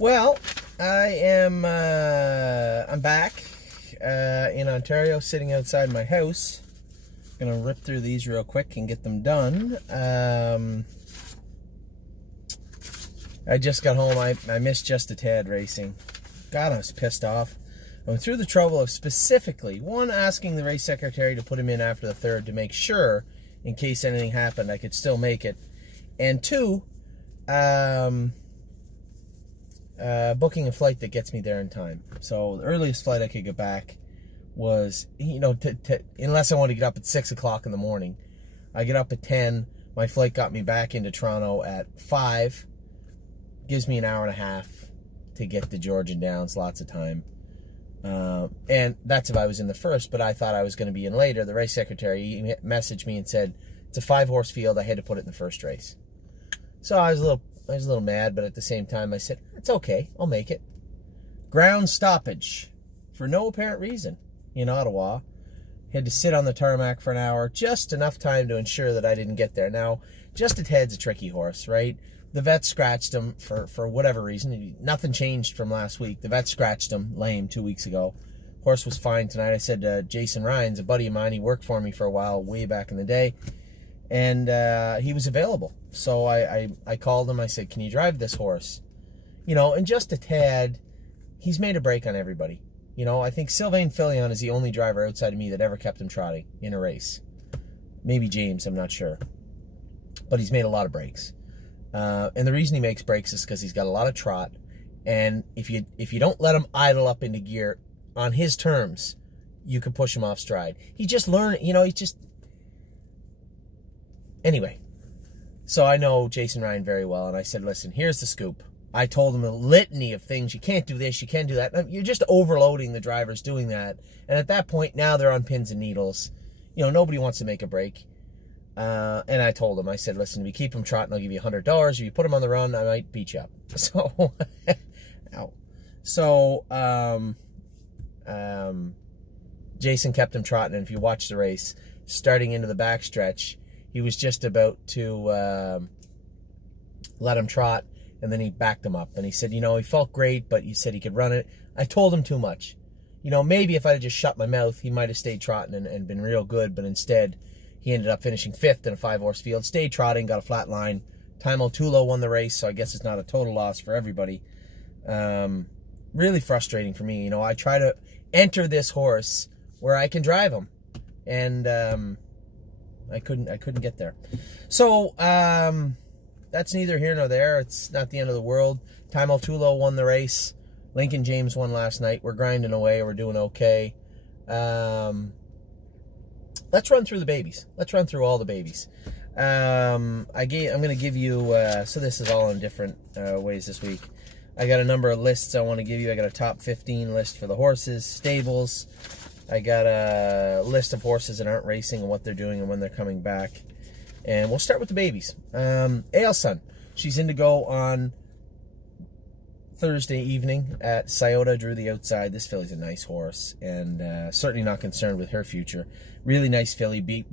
Well, I'm back in Ontario, sitting outside my house. Gonna rip through these real quick and get them done. I just got home. I missed Just a Tad racing. God, I was pissed off. I went through the trouble of specifically, one, asking the race secretary to put him in after the third to make sure, in case anything happened, I could still make it. And two, booking a flight that gets me there in time. So the earliest flight I could get back was, you know, unless I wanted to get up at 6 o'clock in the morning. I get up at 10. My flight got me back into Toronto at 5. Gives me an hour and a half to get to Georgian Downs, lots of time. And that's if I was in the first, but I thought I was going to be in later. The race secretary messaged me and said, it's a 5-horse field. I had to put it in the first race. So I was a little mad, but at the same time I said, it's okay, I'll make it. Ground stoppage for no apparent reason in Ottawa. Had to sit on the tarmac for an hour, just enough time to ensure that I didn't get there. Now, Just a Tad's a tricky horse, right? The vet scratched him for whatever reason. Nothing changed from last week. The vet scratched him lame 2 weeks ago. Horse was fine tonight. I said Jason Ryan's a buddy of mine. He worked for me for a while, way back in the day. And he was available. So I called him. I said, can you drive this horse? You know, and Just a Tad, he's made a break on everybody. You know, I think Sylvain Filion is the only driver outside of me that ever kept him trotting in a race. Maybe James, I'm not sure. But he's made a lot of breaks. And the reason he makes breaks is because he's got a lot of trot. And if you don't let him idle up into gear on his terms, you can push him off stride. He just learned, you know, he just... Anyway, so I know Jason Ryan very well, and I said, listen, here's the scoop. I told him a litany of things. You can't do this, you can't do that. You're just overloading the drivers doing that. And at that point, now they're on pins and needles. You know, nobody wants to make a break. And I told him, I said, listen, if you keep him trotting, I'll give you $100. If you put him on the run, I might beat you up. So, ow. So, Jason kept him trotting, and if you watch the race, starting into the backstretch, he was just about to let him trot, and then he backed him up. And he said, you know, he felt great, but he said he could run it. I told him too much. You know, maybe if I had just shut my mouth, he might have stayed trotting and been real good, but instead, he ended up finishing 5th in a 5-horse field, stayed trotting, got a flat line. Time O'Tulo won the race, so I guess it's not a total loss for everybody. Really frustrating for me. You know, I try to enter this horse where I can drive him, and I couldn't get there. So that's neither here nor there. It's not the end of the world. Time O'Tulo won the race. Lincoln James won last night. We're grinding away. We're doing okay. Let's run through the babies. Let's run through all the babies. I'm going to give you, so this is all in different ways this week. I got a number of lists I want to give you. I got a top 15 list for the horses, stables. I got a list of horses that aren't racing and what they're doing and when they're coming back. And we'll start with the babies. Ailsun, she's in to go on Thursday evening at Scioto. Drew the outside. This filly's a nice horse, and certainly not concerned with her future. Really nice filly,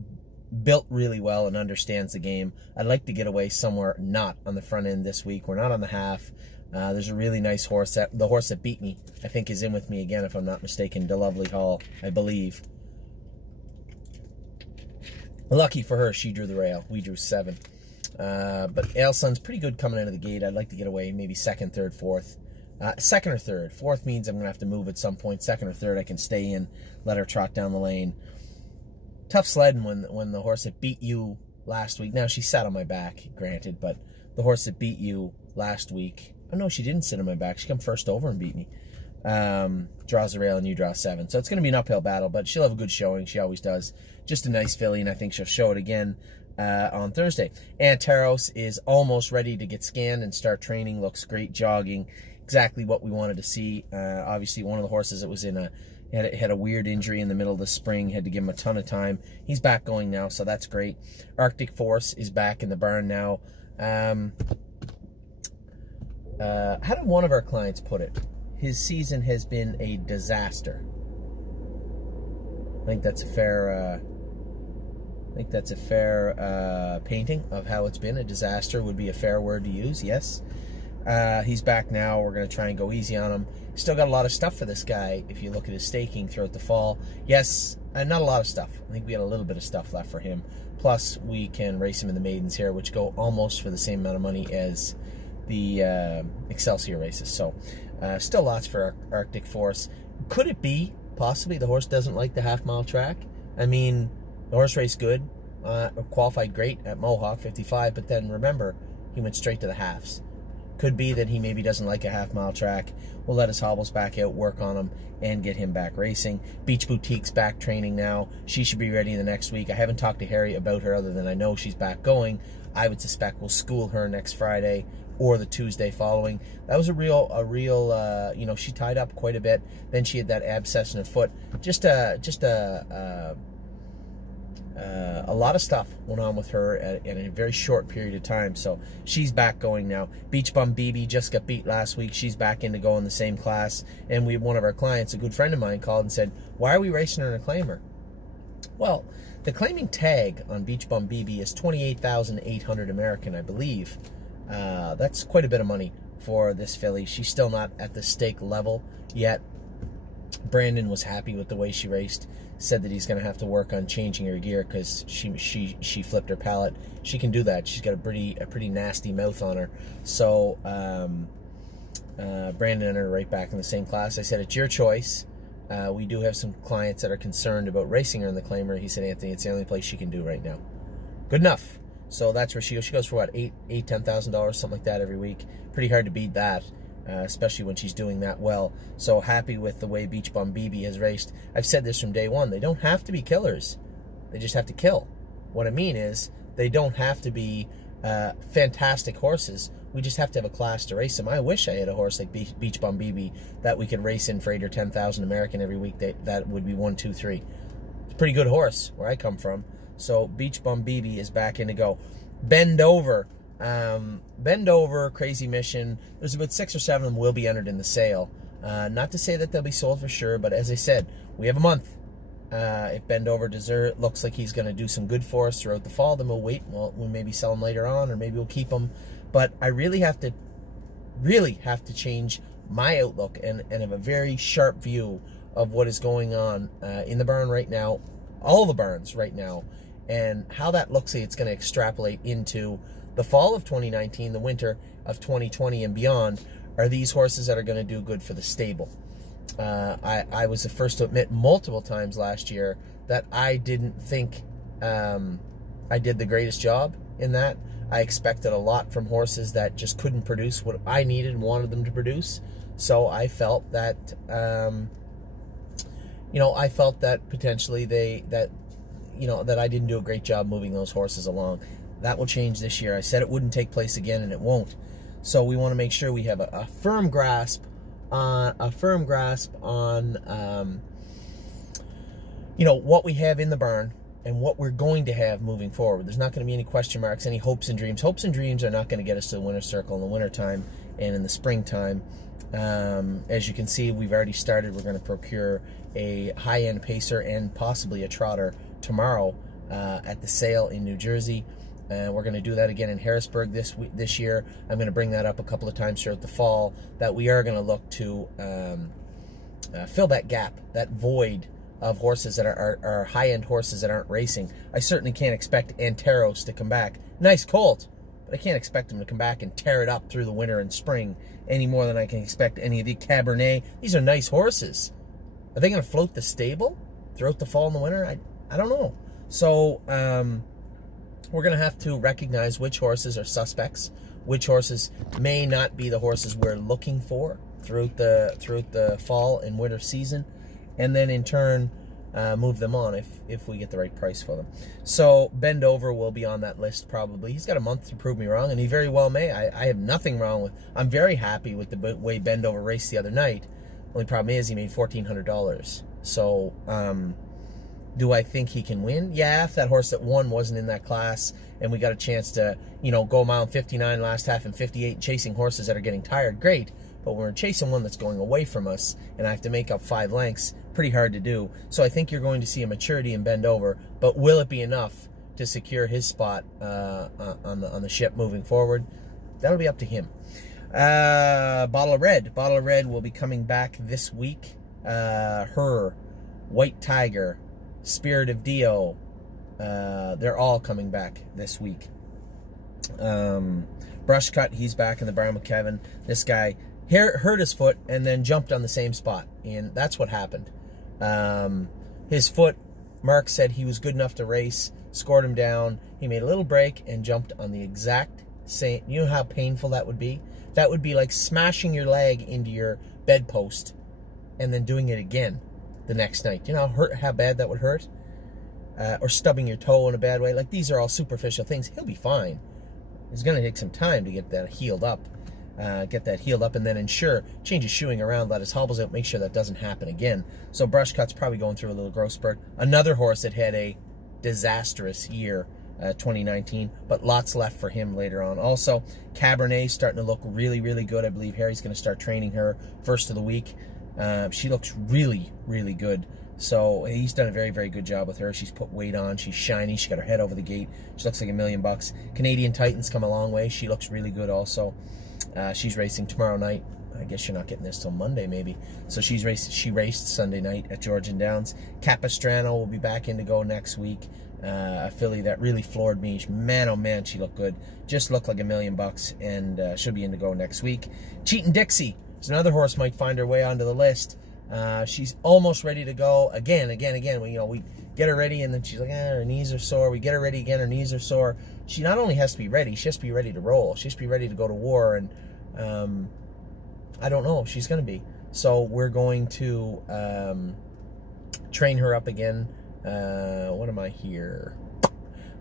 built really well and understands the game. I'd like to get away somewhere not on the front end this week. We're not on the half. There's a really nice horse. The horse that beat me, I think, is in with me again, if I'm not mistaken. De Lovely Hall, I believe. Lucky for her, she drew the rail. We drew 7. But Ailsun's pretty good coming out of the gate. I'd like to get away maybe 2nd, 3rd, 4th. 2nd or 3rd. 4th means I'm going to have to move at some point. 2nd or 3rd, I can stay in, let her trot down the lane. Tough sledding when the horse that beat you last week. Now, she sat on my back, granted, but the horse that beat you last week... Oh, no, she didn't sit on my back. She come first over and beat me. Draws the rail and you draw 7. So it's going to be an uphill battle, but she'll have a good showing. She always does. Just a nice filly, and I think she'll show it again on Thursday. Anteros is almost ready to get scanned and start training. Looks great jogging. Exactly what we wanted to see. Obviously, one of the horses that was in had a weird injury in the middle of the spring. Had to give him a ton of time. He's back going now, so that's great. Arctic Force is back in the barn now. How did one of our clients put it? His season has been a disaster. I think that's a fair painting of how it's been. A disaster would be a fair word to use, yes. He's back now. We're going to try and go easy on him. Still got a lot of stuff for this guy if you look at his staking throughout the fall. Yes, not a lot of stuff. I think we got a little bit of stuff left for him. Plus, we can race him in the Maidens here, which go almost for the same amount of money as the Excelsior races. So, still lots for Arctic Force. Could it be, possibly, the horse doesn't like the half-mile track? I mean, the horse raced good, qualified great at Mohawk, 55, but then remember, he went straight to the halves. Could be that he maybe doesn't like a half-mile track. We'll let his hobbles back out, work on him, and get him back racing. Beach Boutique's back training now. She should be ready the next week. I haven't talked to Harry about her other than I know she's back going. I would suspect we'll school her next Friday or the Tuesday following. That was a real, you know, she tied up quite a bit. Then she had that abscess in her foot. Just a lot of stuff went on with her in a very short period of time. So she's back going now. Beach Bum BB just got beat last week. She's back in to go in the same class. And one of our clients, a good friend of mine, called and said, why are we racing her in a claimer? Well, the claiming tag on Beach Bum BB is $28,800 American, I believe. That's quite a bit of money for this filly. She's still not at the stake level yet. Brandon was happy with the way she raced. Said that he's going to have to work on changing her gear because she flipped her palate. She can do that. She's got a pretty nasty mouth on her. So Brandon entered right back in the same class. I said, it's your choice. We do have some clients that are concerned about racing her in the claimer. He said, Anthony, it's the only place she can do right now. Good enough. So that's where she goes. She goes for what, $10,000, something like that every week. Pretty hard to beat that. Especially when she's doing that well. So happy with the way Beach Bum BB has raced. I've said this from day one. They don't have to be killers. They just have to kill. What I mean is, they don't have to be fantastic horses. We just have to have a class to race them. I wish I had a horse like Beach Bum BB that we could race in for 8 or 10,000 American every week. That would be 1, 2, 3. It's a pretty good horse where I come from. So Beach Bum BB is back in to go. Bend Over. Bend Over, Crazy Mission. There's about 6 or 7 of them will be entered in the sale. Not to say that they'll be sold for sure, but as I said, we have a month. If Bend Over looks like he's going to do some good for us throughout the fall, then we'll wait. We'll maybe sell him later on, or maybe we'll keep him. But I really have to change my outlook and have a very sharp view of what is going on in the barn right now, all the barns right now, and how that looks like it's going to extrapolate into the fall of 2019, the winter of 2020 and beyond. Are these horses that are going to do good for the stable? I was the first to admit multiple times last year that I didn't think I did the greatest job in that. I expected a lot from horses that just couldn't produce what I needed and wanted them to produce. So I felt that, you know, I felt that potentially that I didn't do a great job moving those horses along. That will change this year. I said it wouldn't take place again, and it won't. So we want to make sure we have a firm grasp on, you know, what we have in the barn and what we're going to have moving forward. There's not going to be any question marks, any hopes and dreams. Hopes and dreams are not going to get us to the winner's circle in the wintertime and in the springtime. As you can see, we've already started. We're going to procure a high-end pacer and possibly a trotter tomorrow at the sale in New Jersey. We're going to do that again in Harrisburg this year. I'm going to bring that up a couple of times throughout the fall, that we are going to look to fill that gap, that void of horses that are high-end horses that aren't racing. I certainly can't expect Anteros to come back. Nice colt, but I can't expect him to come back and tear it up through the winter and spring any more than I can expect any of the Cabernet. These are nice horses. Are they going to float the stable throughout the fall and the winter? I don't know. So, we're going to have to recognize which horses are suspects, which horses may not be the horses we're looking for throughout the fall and winter season, and then in turn move them on if we get the right price for them. So Bend Over will be on that list probably. He's got a month to prove me wrong, and he very well may. I have nothing wrong with. I'm very happy with the way Bend Over raced the other night. Only problem is he made $1,400. So do I think he can win? Yeah, if that horse that won wasn't in that class and we got a chance to, you know, go mile 59 last half and 58 chasing horses that are getting tired, great. But when we're chasing one that's going away from us and I have to make up 5 lengths, pretty hard to do. So I think you're going to see a maturity in Bend Over, but will it be enough to secure his spot on the ship moving forward? That'll be up to him. Bottle of Red. Bottle of Red will be coming back this week. Her, White Tiger, Spirit of Dio, they're all coming back this week. Brush Cut, he's back in the barn with Kevin. This guy hurt his foot and then jumped on the same spot, and that's what happened. His foot, Mark said he was good enough to race, scored him down. He made a little break and jumped on the exact same. You know how painful that would be? That would be like smashing your leg into your bedpost and then doing it again the next night. You know how bad that would hurt? Or stubbing your toe in a bad way. Like, these are all superficial things. He'll be fine. It's going to take some time to get that healed up. And then change his shoeing around, let his hobbles out, make sure that doesn't happen again. So Brush Cut's probably going through a little growth spurt. Another horse that had a disastrous year, 2019, but lots left for him later on. Also, Cabernet starting to look really, really good. I believe Harry's going to start training her first of the week. She looks really, really good. So he's done a very, very good job with her. She's put weight on. She's shiny. She got her head over the gate. She looks like $1 million. Canadian Titan's come a long way. She looks really good also. She's racing tomorrow night. I guess you're not getting this till Monday, maybe. So she raced Sunday night at Georgian Downs. Capistrano will be back in to go next week. A filly that really floored me. Man, oh man, she looked good. Just looked like $1 million, and she'll be in to go next week. Cheatin' Dixie is another horse might find her way onto the list. She's almost ready to go again. We get her ready, and then she's like, her knees are sore. We get her ready again, her knees are sore. She not only has to be ready, she has to be ready to roll. She has to be ready to go to war, and I don't know if she's going to be. So we're going to train her up again. What am I here?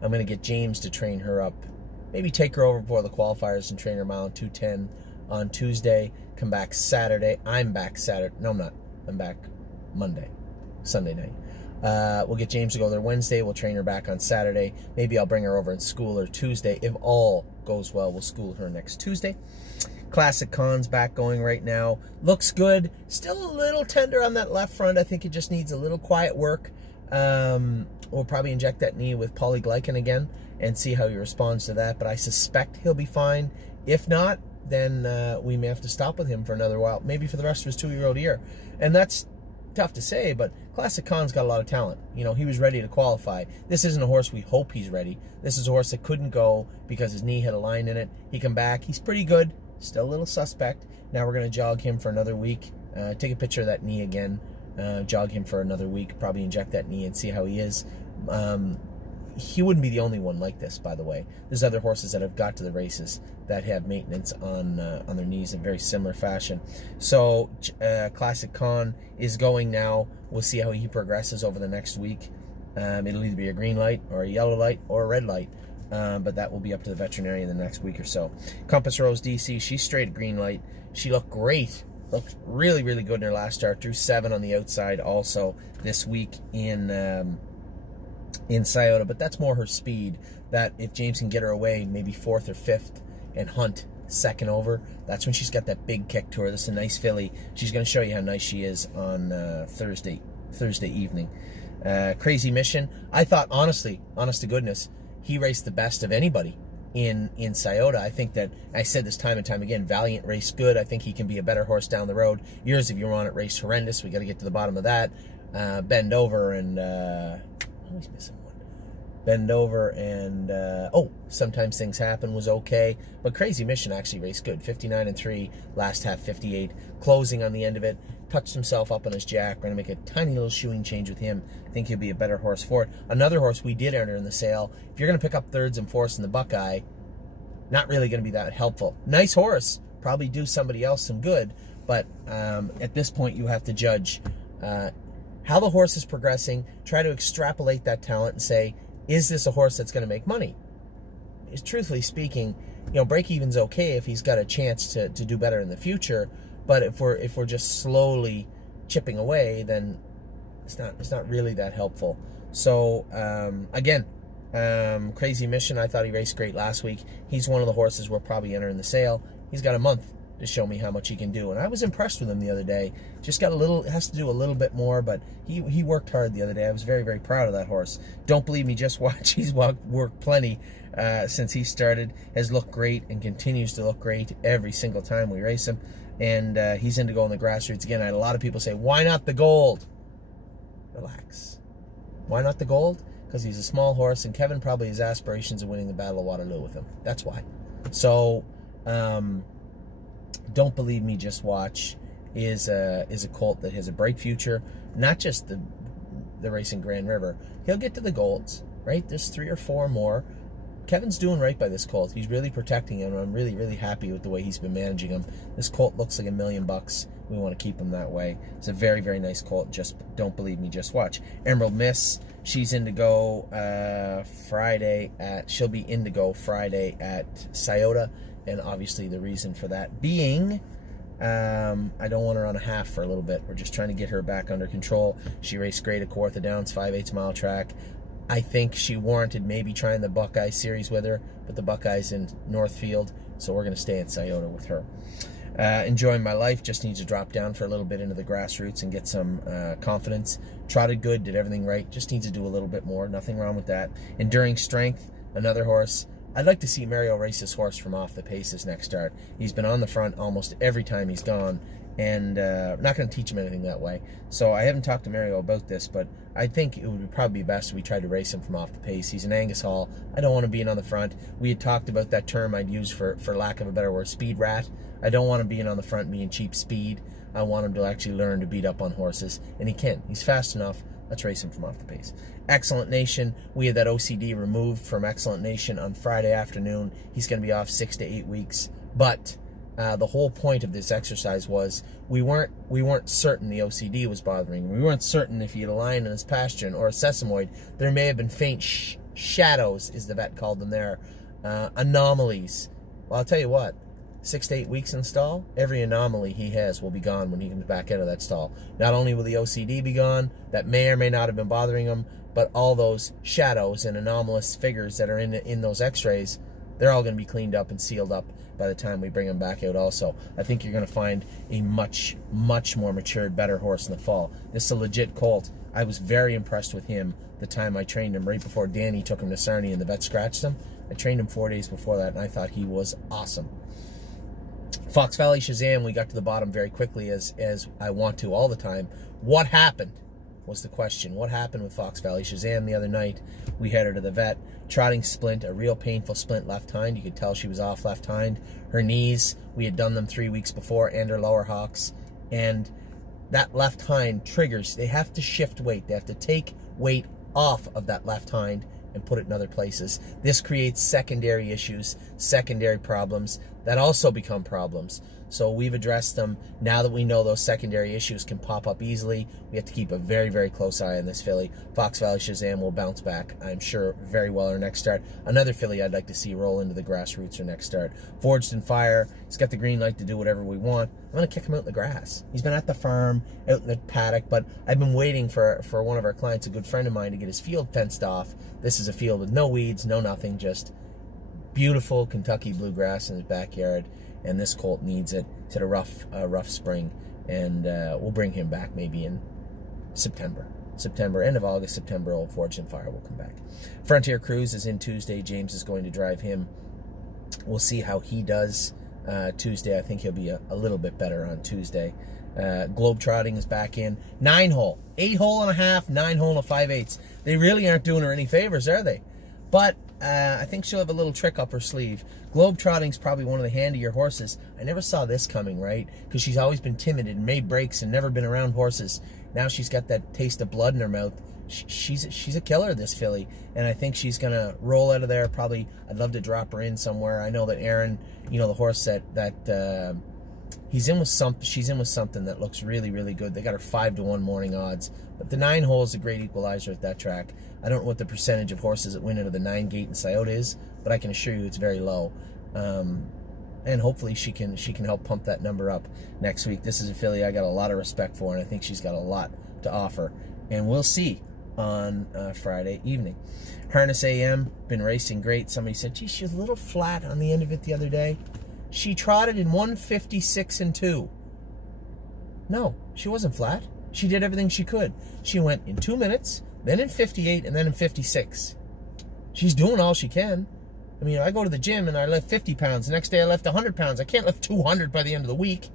I'm going to get James to train her up. Maybe take her over before the qualifiers and train her mile 210 on Tuesday. Come back Saturday. I'm back Saturday. No, I'm not. I'm back Sunday night. We'll get James to go there Wednesday. We'll train her back on Saturday. Maybe I'll bring her over and school her Tuesday. If all goes well, we'll school her next Tuesday. Classic Con's back going right now. Looks good. Still a little tender on that left front. I think it just needs a little quiet work. We'll probably inject that knee with polyglycan again and see how he responds to that. But I suspect he'll be fine. If not, then we may have to stop with him for another while, maybe for the rest of his 2-year-old year. And that's tough to say, but Classic Con's got a lot of talent. You know, he was ready to qualify. This isn't a horse we hope he's ready. This is a horse that couldn't go because his knee had a line in it. He come back. He's pretty good. Still a little suspect. Now we're going to jog him for another week. Take a picture of that knee again. Jog him for another week. Probably inject that knee and see how he is. He wouldn't be the only one like this, by the way. There's other horses that have got to the races that have maintenance on their knees in very similar fashion. So Classic Con is going now. We'll see how he progresses over the next week. It'll either be a green light or a yellow light or a red light, but that will be up to the veterinarian the next week or so. Compass Rose DC, she's straight green light. She looked great. Looked really, really good in her last start. Drew 7 on the outside also this week in Scioto, but that's more her speed. That if James can get her away, maybe 4th or 5th, and hunt second over, that's when she's got that big kick to her. This is a nice filly. She's going to show you how nice she is on Thursday evening. Crazy Mission. I thought, honest to goodness, he raced the best of anybody in Scioto. I think that, I said this time and time again, Valiant raced good. I think he can be a better horse down the road. Years of You're On It raced horrendous. We got to get to the bottom of that. Bend Over and always missing one. Bend Over and Sometimes Things Happen was okay, but Crazy Mission actually raced good. 59-3, last half 58, closing on the end of it. Touched himself up on his jack. We're going to make a tiny little shoeing change with him. I think he'll be a better horse for it. Another horse we did enter in the sale. If you're going to pick up 3rds and 4ths in the Buckeye, not really going to be that helpful. Nice horse, probably do somebody else some good, but at this point you have to judge how the horse is progressing, try to extrapolate that talent and say, is this a horse that's going to make money? Truthfully speaking, you know, break-even's okay if he's got a chance to do better in the future, but if we're just slowly chipping away, then it's not really that helpful. So again, Crazy Mission, I thought he raced great last week. He's one of the horses we'll probably enter in the sale. He's got a month to show me how much he can do. And I was impressed with him the other day. Just got a little, has to do a little bit more, but he worked hard the other day. I was very, very proud of that horse. Don't believe me, just watch. He's worked plenty since he started, has looked great and continues to look great every single time we race him. And he's in to go in the grassroots again. I had a lot of people say, why not the gold? Relax. Why not the gold? Because he's a small horse, and Kevin probably has aspirations of winning the Battle of Waterloo with him. That's why. So, don't believe me, just watch is a colt that has a bright future. Not just the race in Grand River. He'll get to the golds, right? There's 3 or 4 more. Kevin's doing right by this colt. He's really protecting him. I'm really, really happy with the way he's been managing him. This colt looks like $1 million. We want to keep him that way. It's a very, very nice colt. Just don't believe me, just watch. Emerald Miss, she's in to go Friday at, she'll be in to go Friday at Scioto. And obviously the reason for that being, I don't want her on a half for a little bit. We're just trying to get her back under control. She raced great at Kawartha Downs, 5/8 mile track. I think she warranted maybe trying the Buckeye Series with her, but the Buckeye's in Northfield, so we're going to stay at Scioto with her. Enjoying my life, just needs to drop down for a little bit into the grassroots and get some confidence. Trotted good, did everything right, just needs to do a little bit more, nothing wrong with that. Enduring Strength, another horse. I'd like to see Mario race this horse from off the pace his next start. He's been on the front almost every time he's gone, and not going to teach him anything that way. So I haven't talked to Mario about this, but I think it would probably be best if we tried to race him from off the pace. He's an Angus Hall. I don't want him being on the front. We had talked about that term I'd use for lack of a better word, speed rat. I don't want him being on the front being cheap speed. I want him to actually learn to beat up on horses, and he can. He's fast enough. Let's race him from off the pace. Excellent Nation, we had that OCD removed from Excellent Nation on Friday afternoon. He's going to be off 6 to 8 weeks, but the whole point of this exercise was we weren't certain the OCD was bothering him. We weren't certain if he had a lion in his pasture or a sesamoid. There may have been faint shadows, is the vet called them there, anomalies. Well, I'll tell you what, 6 to 8 weeks in stall, every anomaly he has will be gone when he comes back out of that stall. Not only will the OCD be gone, that may or may not have been bothering him, but all those shadows and anomalous figures that are in those x-rays, they're all going to be cleaned up and sealed up by the time we bring him back out also. I think you're going to find a much, much more matured, better horse in the fall. This is a legit colt. I was very impressed with him the time I trained him right before Danny took him to Sarnia and the vet scratched him. I trained him 4 days before that, and I thought he was awesome. Fox Valley Shazam, we got to the bottom very quickly, as I want to all the time. What happened was the question. What happened with Fox Valley Shazam the other night? We had her to the vet. Trotting splint, a real painful splint left hind. You could tell she was off left hind. Her knees, we had done them 3 weeks before, and her lower hocks. And that left hind triggers. They have to shift weight. They have to take weight off of that left hind and put it in other places. This creates secondary issues, secondary problems that also become problems. So we've addressed them. Now that we know those secondary issues can pop up easily, we have to keep a very, very close eye on this filly. Fox Valley Shazam will bounce back, I'm sure, very well her next start. Another filly I'd like to see roll into the grassroots her next start. Forged in Fire, he's got the green light to do whatever we want. I'm going to kick him out in the grass. He's been at the farm, out in the paddock, but I've been waiting for one of our clients, a good friend of mine, to get his field fenced off. This is a field with no weeds, no nothing, just beautiful Kentucky bluegrass in his backyard. And this colt needs it. He's had a rough spring, and we'll bring him back maybe in September, end of August, September. Old Forged in Fire will come back. Frontier Cruise is in Tuesday. James is going to drive him. We'll see how he does Tuesday. I think he'll be a little bit better on Tuesday. Globetrotting is back in. 9-hole, 8-hole and a half, 9-hole and 5/8. They really aren't doing her any favors, are they? But I think she'll have a little trick up her sleeve. Globetrotting's probably one of the handier horses. I never saw this coming, right? Because she's always been timid and made breaks and never been around horses. Now she's got that taste of blood in her mouth. She's a killer, this filly, and I think she's gonna roll out of there. Probably, I'd love to drop her in somewhere. I know that Aaron, you know, the horse that he's in with something. She's in with something that looks really, really good. They got her 5-to-1 morning odds. But the 9-hole is a great equalizer at that track. I don't know what the percentage of horses that win out of the 9 gate in Scioto is, but I can assure you it's very low. And hopefully she can help pump that number up next week. This is a filly I got a lot of respect for, and I think she's got a lot to offer. And we'll see on Friday evening. Harness AM, been racing great. Somebody said, gee, she was a little flat on the end of it the other day. She trotted in 1:56 and 2. No, she wasn't flat. She did everything she could. She went in 2 minutes, then in 58, and then in 56. She's doing all she can. I mean, I go to the gym and I lift 50 pounds. The next day I lift 100 pounds. I can't lift 200 by the end of the week.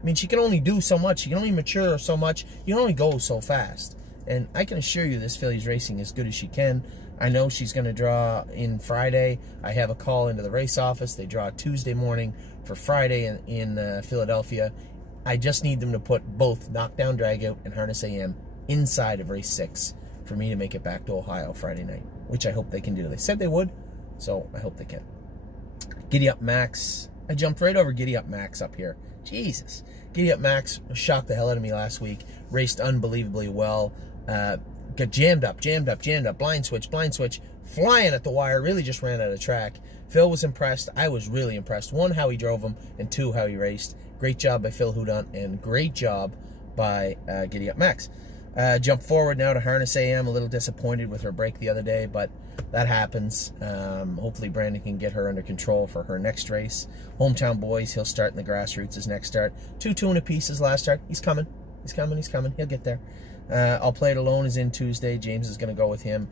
I mean, she can only do so much. She can only mature so much. You can only go so fast. And I can assure you this filly's racing as good as she can. I know she's going to draw in Friday. I have a call into the race office. They draw Tuesday morning for Friday in Philadelphia. I just need them to put both Knockdown Dragout and Harness AM inside of race 6 for me to make it back to Ohio Friday night, which I hope they can do. They said they would, so I hope they can. Giddy Up Max. I jumped right over Giddy Up Max up here. Jesus. Giddy Up Max shocked the hell out of me last week. Raced unbelievably well. Got jammed up, blind switch, flying at the wire, really just ran out of track. Phil was impressed. I was really impressed. 1, how he drove him, and 2, how he raced. Great job by Phil Houdon, and great job by Giddy Up Max. Jump forward now to Harness AM. A little disappointed with her break the other day, but that happens. Hopefully Brandon can get her under control for her next race. Hometown Boys, he'll start in the Grassroots his next start. 2 tuna pieces last start. He's coming. He'll get there. I'll Play It Alone is in Tuesday. James is going to go with him.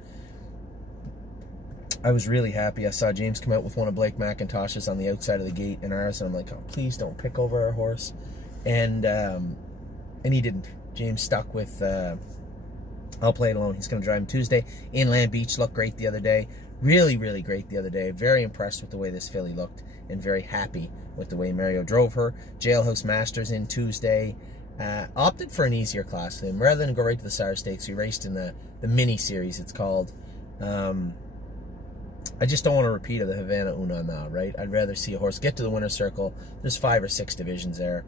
I was really happy. I saw James come out with one of Blake McIntosh's on the outside of the gate in ours, and I'm like, oh, please don't pick over our horse. And he didn't. James stuck with I'll Play It Alone. He's going to drive him Tuesday. Inland Beach looked great the other day. Really, really great the other day. Very impressed with the way this filly looked, and very happy with the way Mario drove her. Jailhouse Masters in Tuesday. Opted for an easier class for him. Rather than go right to the Sire Stakes, we raced in the mini series, it's called. I just don't want to repeat of the Havana Una now, right? I'd rather see a horse get to the winner's circle. There's 5 or 6 divisions there.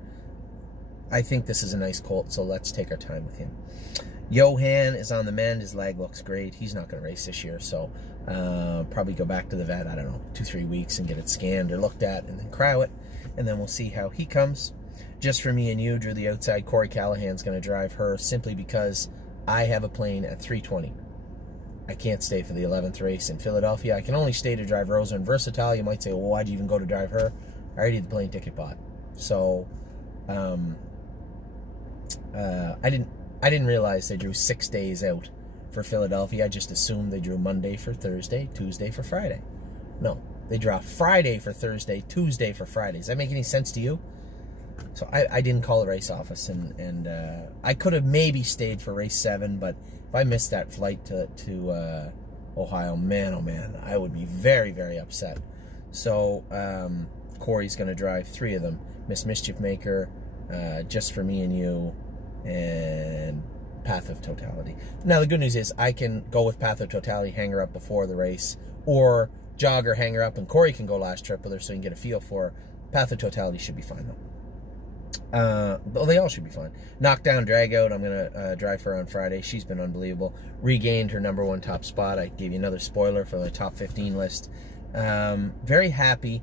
I think this is a nice colt, so let's take our time with him. Johan is on the mend. His leg looks great. He's not going to race this year, so probably go back to the vet, I don't know, 2-3 weeks and get it scanned or looked at and then cryo it, and then we'll see how he comes. Just for Me and You, drew the outside. Corey Callahan's going to drive her simply because I have a plane at 3:20. I can't stay for the 11th race in Philadelphia. I can only stay to drive Rosa and Versatile. You might say, well, why'd you even go to drive her? I already had the plane ticket bought. So, I didn't realize they drew 6 days out for Philadelphia. I just assumed they drew Monday for Thursday, Tuesday for Friday. No, they draw Friday for Thursday, Tuesday for Friday. Does that make any sense to you? So I didn't call the race office, and I could have maybe stayed for race 7, but if I missed that flight to Ohio, man, oh man, I would be very, very upset. So Corey's going to drive 3 of them: Miss Mischief Maker, Just for Me and You, and Path of Totality. Now the good news is I can go with Path of Totality, hang her up before the race, or jog her, hang her up, and Corey can go last trip with her so you can get a feel for her. Path of Totality should be fine though. Well, they all should be fine. Knockdown Dragout, I'm going to drive her on Friday. She's been unbelievable. Regained her #1 top spot. I gave you another spoiler for the top 15 list. Very happy.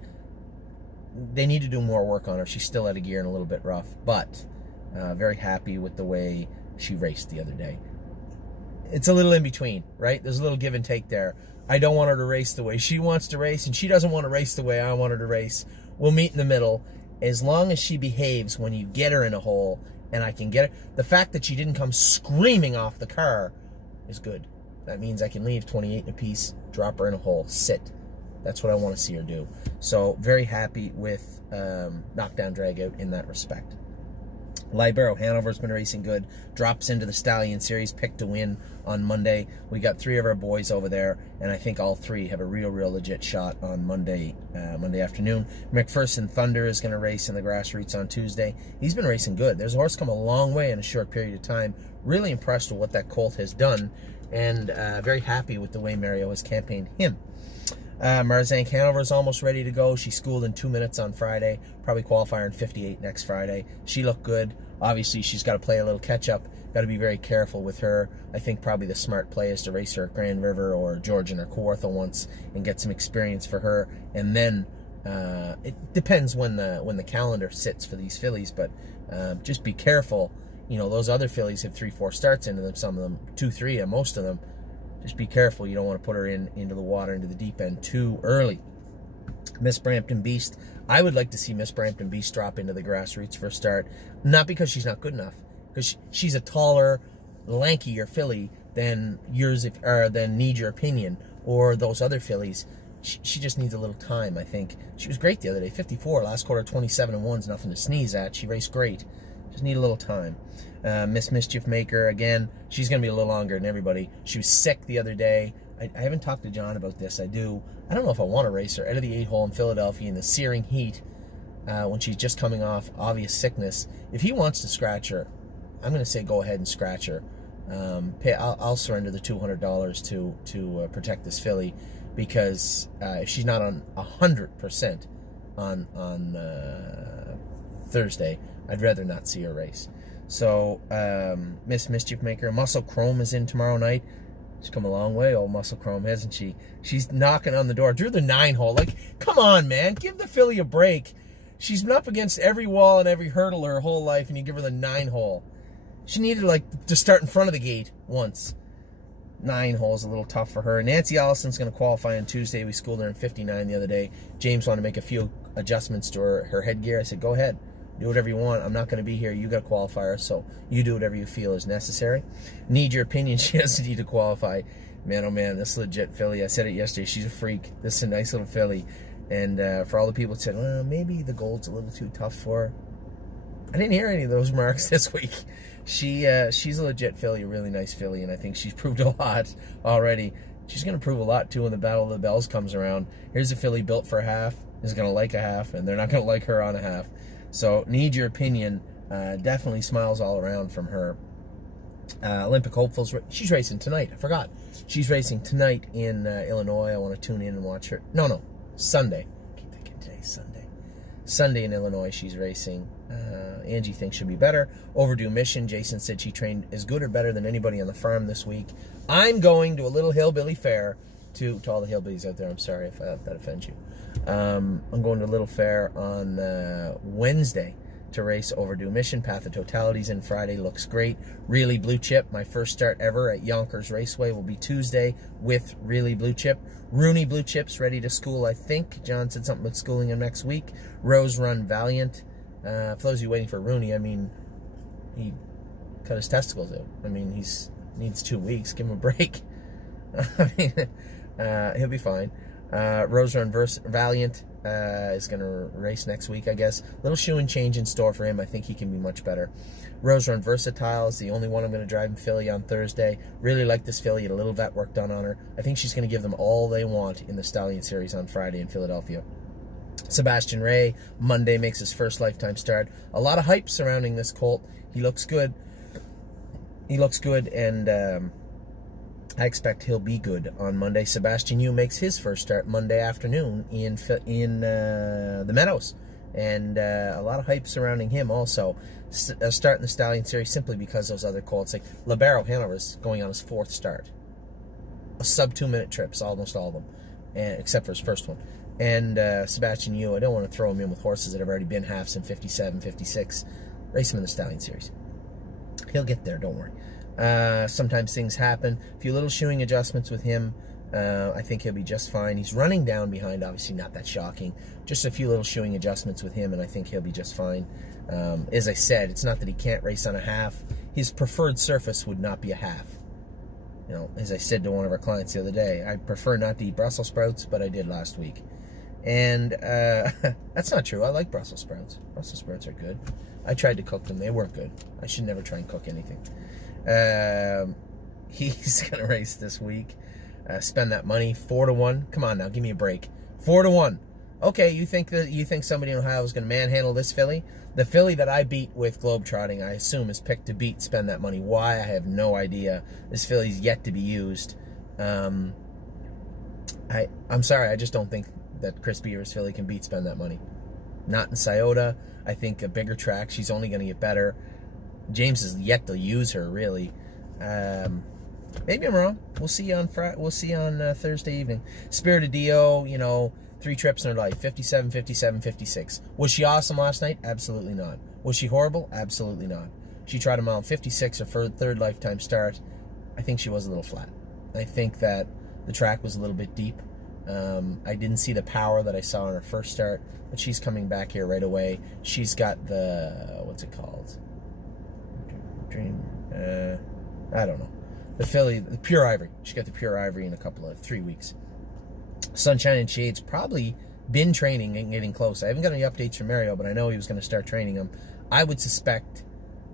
They need to do more work on her. She's still out of gear and a little bit rough, but very happy with the way she raced the other day. It's a little in between, right? There's a little give and take there. I don't want her to race the way she wants to race, and she doesn't want to race the way I want her to race. We'll meet in the middle. As long as she behaves when you get her in a hole, and I can get her. The fact that she didn't come screaming off the car is good. That means I can leave 28 in a piece, drop her in a hole, sit. That's what I want to see her do. So very happy with Knockdown Dragout in that respect. Libero Hanover's been racing good. Drops into the Stallion Series, picked to win on Monday. We got 3 of our boys over there, and I think all 3 have a real legit shot on Monday afternoon. McPherson Thunder is going to race in the Grassroots on Tuesday. He's been racing good. There's a horse come a long way in a short period of time. Really impressed with what that colt has done, and very happy with the way Mario has campaigned him. Marzank Hanover is almost ready to go. She schooled in 2 minutes on Friday. Probably qualifier in 58 next Friday. She looked good. Obviously, she's got to play a little catch-up. Got to be very careful with her. I think probably the smart play is to race her at Grand River or Georgian or Kawartha once and get some experience for her. And then it depends when the calendar sits for these fillies, but just be careful. You know, those other fillies have 3-4 starts into them. Some of them 2-3, and most of them. Just be careful. You don't want to put her into the water, into the deep end too early. Miss Brampton Beast, I would like to see Miss Brampton Beast drop into the grassroots for a start, not because she's not good enough, because she's a taller, lankier filly than yours, or than Need Your Opinion or those other fillies. She just needs a little time, I think. She was great the other day, 54, last quarter 27-1's nothing to sneeze at. She raced great. Just need a little time. Miss Mischief Maker, again, she's going to be a little longer than everybody. She was sick the other day. I haven't talked to John about this. I don't know if I want to race her out of the 8-hole in Philadelphia in the searing heat when she's just coming off obvious sickness. If he wants to scratch her, I'm going to say go ahead and scratch her. I'll surrender the $200 to protect this filly, because if she's not on 100% on Thursday, I'd rather not see her race. So Miss Mischief Maker, Muscle Chrome is in tomorrow night. She's come a long way, old Muscle Chrome, hasn't she? She's knocking on the door. Drew the 9-hole. Like, come on, man. Give the filly a break. She's been up against every wall and every hurdle her whole life, and you give her the 9-hole. She needed, like, to start in front of the gate once. 9 holes, a little tough for her. Nancy Allison's going to qualify on Tuesday. We schooled her in 59 the other day. James wanted to make a few adjustments to her headgear. I said, go ahead. Do whatever you want. I'm not going to be here. You got to qualify her, so you do whatever you feel is necessary. Need Your Opinion. She doesn't need to qualify. Man, oh man, this legit filly. I said it yesterday. She's a freak. This is a nice little filly. And for all the people that said, well, maybe the gold's a little too tough for her, I didn't hear any of those remarks this week. She's a legit filly, a really nice filly, and I think she's proved a lot already. She's going to prove a lot, too, when the Battle of the Bells comes around. Here's a filly built for a half, is going to like a half, and they're not going to like her on a half. So, Need Your Opinion, definitely smiles all around from her. Olympic Hopefuls, she's racing tonight. I forgot. She's racing tonight in Illinois. I want to tune in and watch her. No, Sunday. I keep thinking today's Sunday. Sunday in Illinois, she's racing. Angie thinks she'll be better. Overdue Mission, Jason said she trained as good or better than anybody on the farm this week. I'm going to a little hillbilly fair to all the hillbillies out there. I'm sorry if that offends you. I'm going to a little fair on Wednesday to race Overdue Mission. Path of Totality's in Friday. Looks great. Really Blue Chip, my first start ever at Yonkers Raceway, will be Tuesday with Really Blue Chip. Rooney Blue Chip's ready to school, I think. John said something about schooling him next week. Rose Run Valiant. For those of you waiting for Rooney, I mean, he cut his testicles out. I mean, he needs 2 weeks. Give him a break. I mean, he'll be fine. Rose Run Valiant is going to race next week, I guess. Little shoe and change in store for him. I think he can be much better. Rose Run Versatile is the only one I'm going to drive in filly on Thursday. Really like this filly. Had a little vet work done on her. I think she's going to give them all they want in the Stallion Series on Friday in Philadelphia. Sebastian Ray, Monday, makes his first lifetime start. A lot of hype surrounding this colt. He looks good. He looks good, and I expect he'll be good on Monday. Sebastian Yu makes his first start Monday afternoon in the Meadows. And a lot of hype surrounding him also. Starting the Stallion Series simply because those other colts, like Libero Hanover's going on his 4th start. A sub 2-minute trips, almost all of them, except for his first one. And Sebastian Yu, I don't want to throw him in with horses that have already been halves in 57, 56. Race him in the Stallion Series. He'll get there, don't worry. Sometimes things happen. A few little shoeing adjustments with him. I think he'll be just fine. He's running down behind, obviously not that shocking. Just a few little shoeing adjustments with him, and I think he'll be just fine. As I said, it's not that he can't race on a half. His preferred surface would not be a half. You know, as I said to one of our clients the other day, I prefer not to eat Brussels sprouts, but I did last week. And that's not true. I like Brussels sprouts. Brussels sprouts are good. I tried to cook them. They weren't good. I should never try and cook anything. He's going to race this week. Spend that money. 4-1. Come on now. Give me a break. 4-1. Okay, you think somebody in Ohio is going to manhandle this filly? The filly that I beat with Globetrotting, I assume, is picked to beat Spend That Money. Why? I have no idea. This filly's yet to be used. I'm sorry. I just don't think that Chris Beaver's filly can beat Spend That Money. Not in Scioto. I think a bigger track, she's only going to get better. James is yet to use her, really. Maybe I'm wrong. We'll see on Thursday evening. Spirit of Dio, you know, 3 trips in her life. 57, 57, 56. Was she awesome last night? Absolutely not. Was she horrible? Absolutely not. She tried a mile 56, her 3rd lifetime start. I think she was a little flat. I think that the track was a little bit deep. I didn't see the power that I saw in her first start, but she's coming back here right away. She's got the, what's it called? Dream, I don't know. The filly, the Pure Ivory. She got the Pure Ivory in 3 weeks. Sunshine and Shade's probably been training and getting close. I haven't got any updates from Mario, but I know he was going to start training him. I would suspect,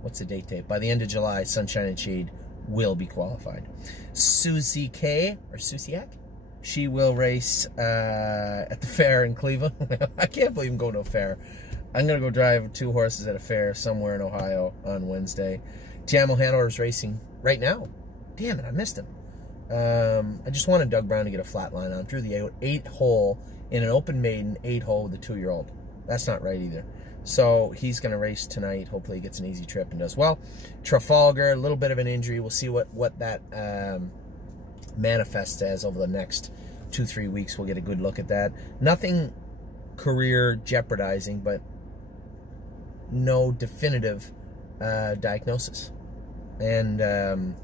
what's the date tape? By the end of July, Sunshine and Shade will be qualified. Susie K, or Susiak, she will race at the fair in Cleveland. I can't believe I'm going to a fair. I'm going to go drive 2 horses at a fair somewhere in Ohio on Wednesday. Jamel Handler is racing right now. Damn it, I missed him. I just wanted Doug Brown to get a flat line on. Drew the 8-hole in an open maiden 8-hole with a 2-year-old. That's not right either. So he's going to race tonight. Hopefully he gets an easy trip and does well. Trafalgar, a little bit of an injury. We'll see what that manifests as over the next 2-3 weeks. We'll get a good look at that. Nothing career jeopardizing, but no definitive diagnosis. And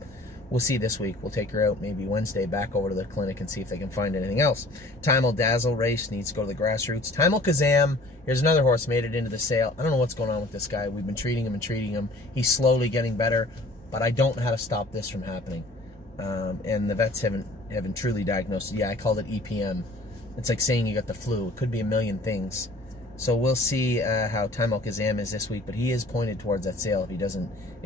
we'll see this week. We'll take her out maybe Wednesday back over to the clinic and see if they can find anything else. Timel Dazzle race needs to go to the grassroots. Timel Kazam, here's another horse, made it into the sale. I don't know what's going on with this guy. We've been treating him and treating him. He's slowly getting better, but I don't know how to stop this from happening. And the vets haven't truly diagnosed it. Yeah, I called it EPM. It's like saying you got the flu. It could be a million things. So we'll see how Timel Kazam is this week, but he is pointed towards that sale if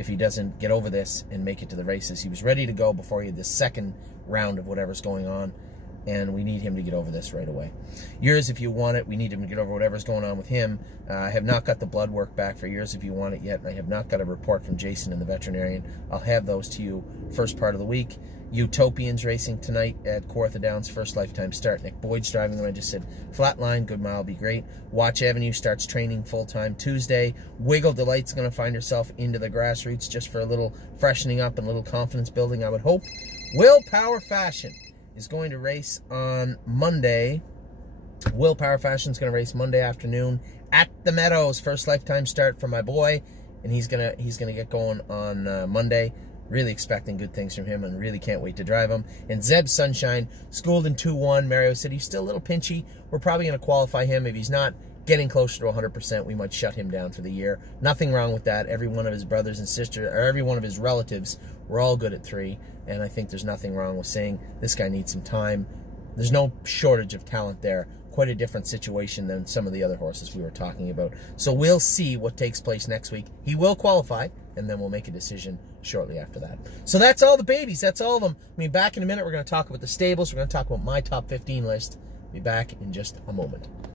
he doesn't get over this and make it to the races. He was ready to go before he had this second round of whatever's going on, and we need him to get over this right away. Yours If You Want It, we need him to get over whatever's going on with him. I have not got the blood work back for Yours If You Want It yet, and I have not got a report from Jason and the veterinarian. I'll have those to you first part of the week. Utopians racing tonight at Kawartha Downs, first lifetime start. Nick Boyd's driving them. I just said flatline, good mile, be great. Watch Avenue starts training full-time Tuesday. Wiggle Delight's going to find herself into the grassroots just for a little freshening up and a little confidence building, I would hope. Willpower Fashion is going to race on Monday. Willpower Fashion's going to race Monday afternoon at the Meadows, first lifetime start for my boy, and he's gonna get going on Monday. Really expecting good things from him and really can't wait to drive him. And Zeb Sunshine, schooled in 2-1. Mario said he's still a little pinchy. We're probably going to qualify him. If he's not getting closer to 100%, we might shut him down for the year. Nothing wrong with that. Every one of his brothers and sisters, or every one of his relatives, were all good at 3. And I think there's nothing wrong with saying this guy needs some time. There's no shortage of talent there. Quite a different situation than some of the other horses we were talking about. So we'll see what takes place next week. He will qualify, and then we'll make a decision shortly after that. So that's all the babies. That's all of them. I mean, back in a minute, we're going to talk about the stables. We're going to talk about my top 15 list. Be back in just a moment.